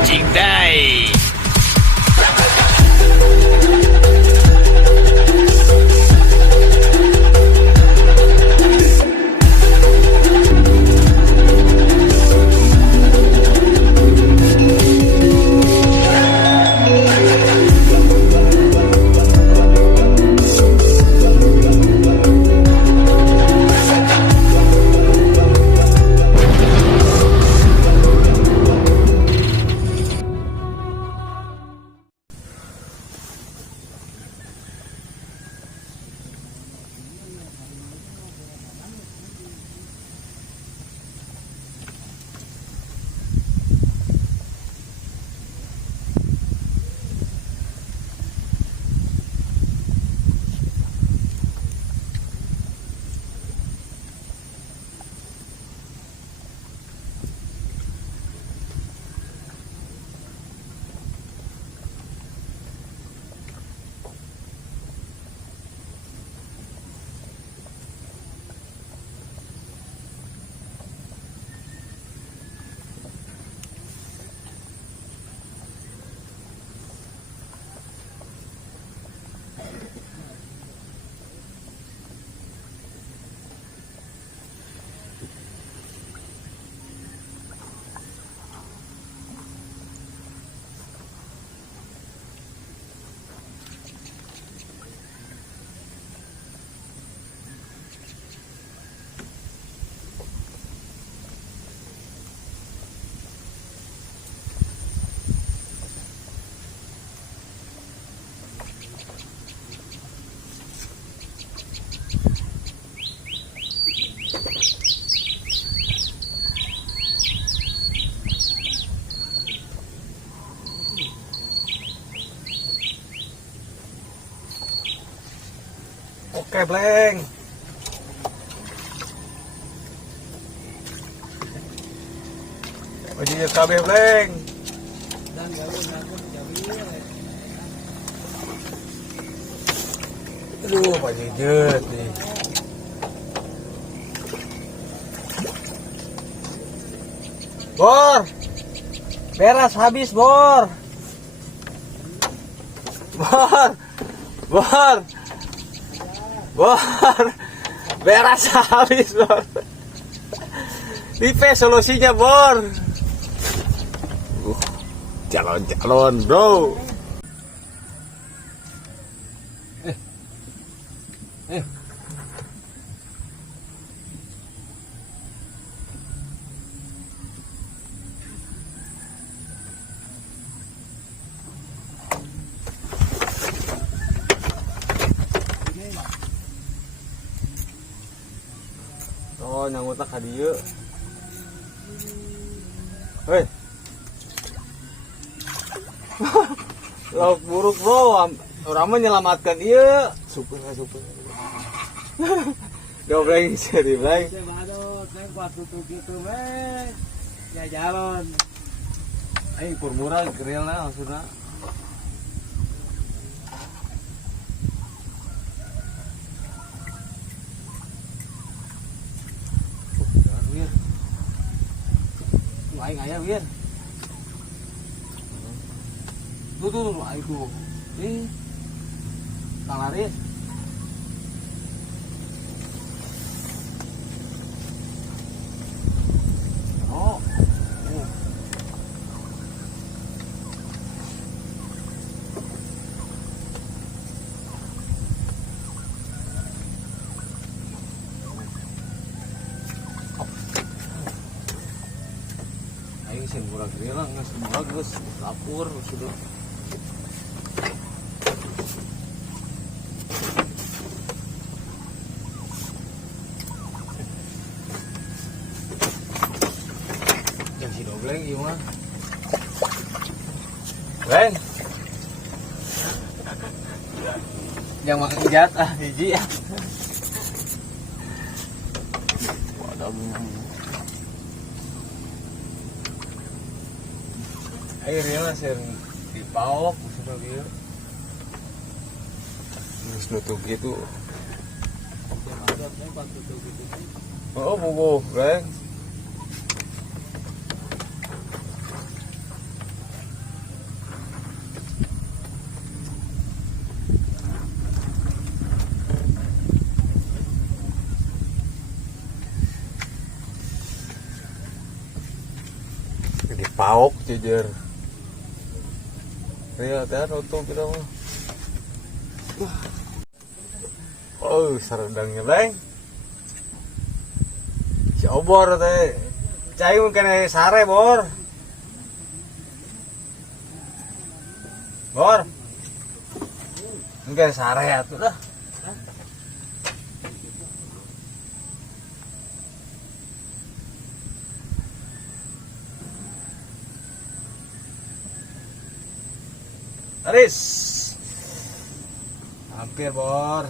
mancing day. Oke, Bleng. Baju KB, Bleng. Aduh, baju jet nih. Bor. Beras habis, Bor. Bor. Bor. Bor, beras habis, Bor. Tipe solusinya, Bor. Calon-calon, bro. Oh, nyangkutna ka dieu. Hei. Lauk buruk, bro. Urang mah nyelamatkan ieu. Super. Gobleng seri, Bleng. Aduh, saya buat tutup gitu, Bleng. Ya jalan. Aing pur murah gerilna maksudna. Aing aya wir. Tuh aing tuh. Ih. Kang Laris. Oh. Aing sih murah gila nggak semua geus lapur sudah. Yang si dobleng ieu mah. Bleng. Yang makan jatah hiji ya. Waduh. Akhirnya sering dipaok sudah gitu. Terus nutup gitu. Oh, bobo, Bleng. paok jejer. Ria teh nutup kita mah. Oh, saredangnya Bang. Si obor teh. Cai mun kene sare bor. Bor. Engke sare atuh dah. Aris. Hampir bor.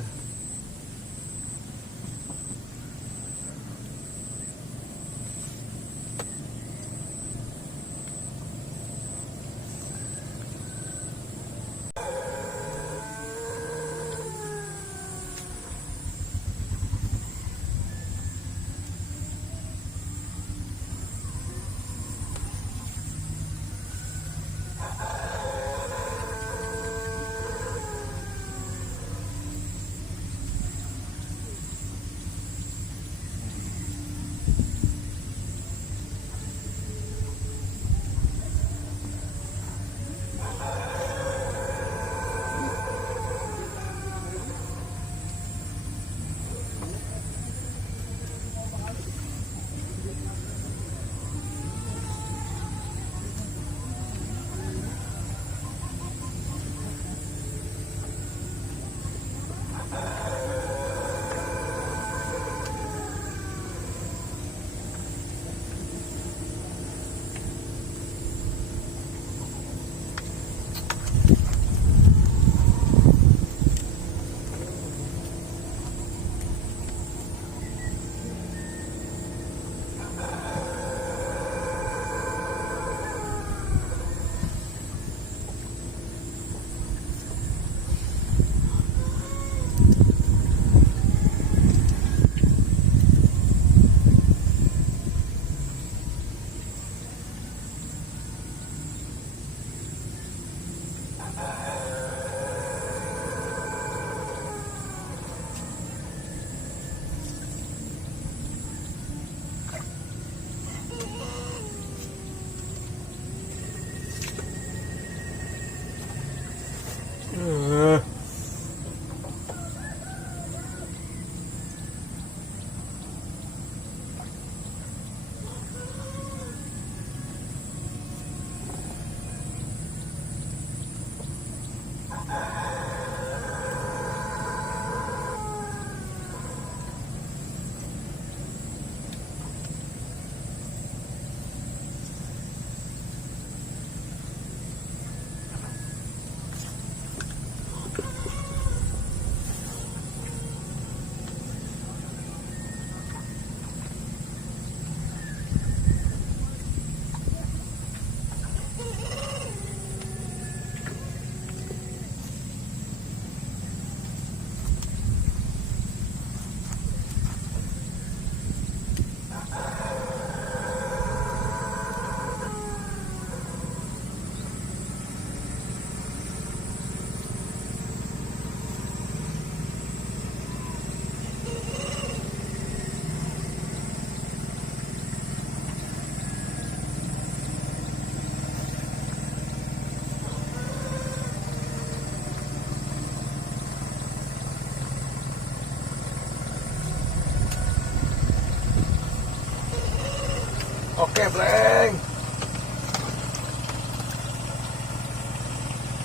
Oke, Bleng.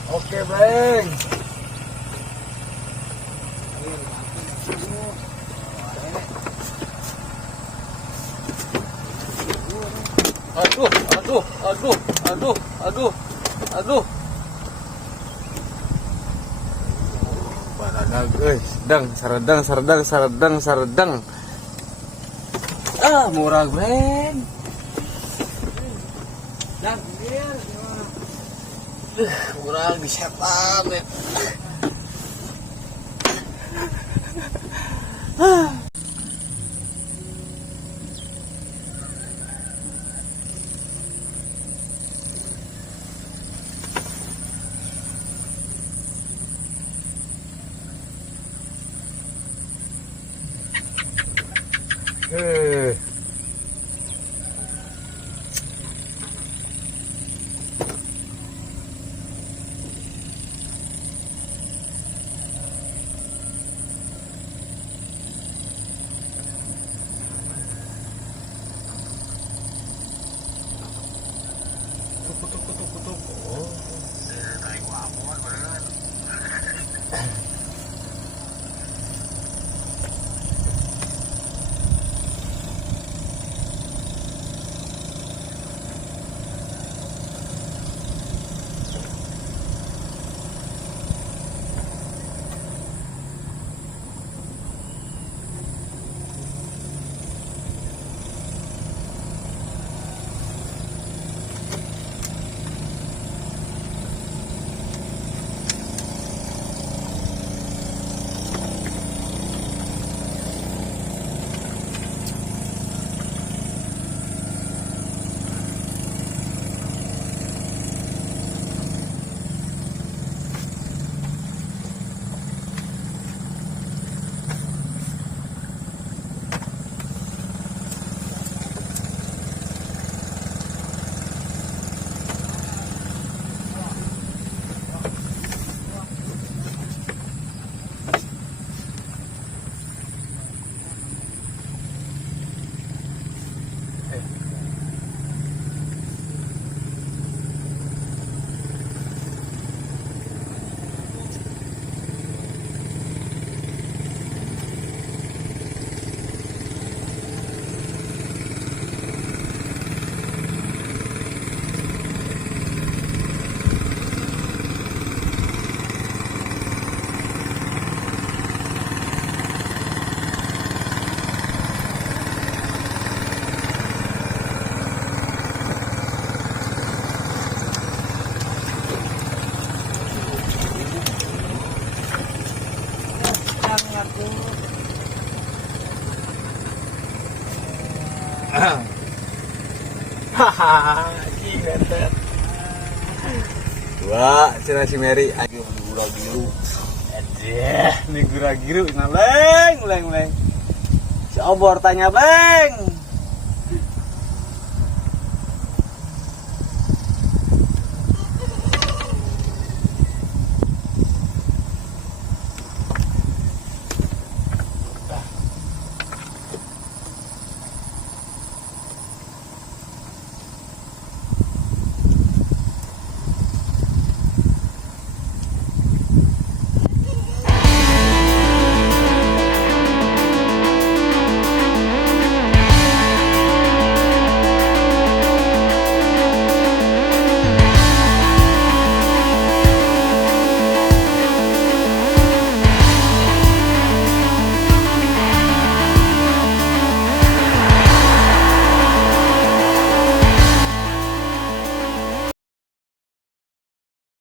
Oke, Bleng. Aduh, aduh, aduh, aduh, aduh, aduh. Banana guys, saredang, saredang. Ah, murah, Bleng. Dan dia Kurang di setan ya. Gintet. Dua, cina si Mary. Aduh, gura biru. Aduh, ini gura biru. Nah, leng. Si obor tanya, Beng.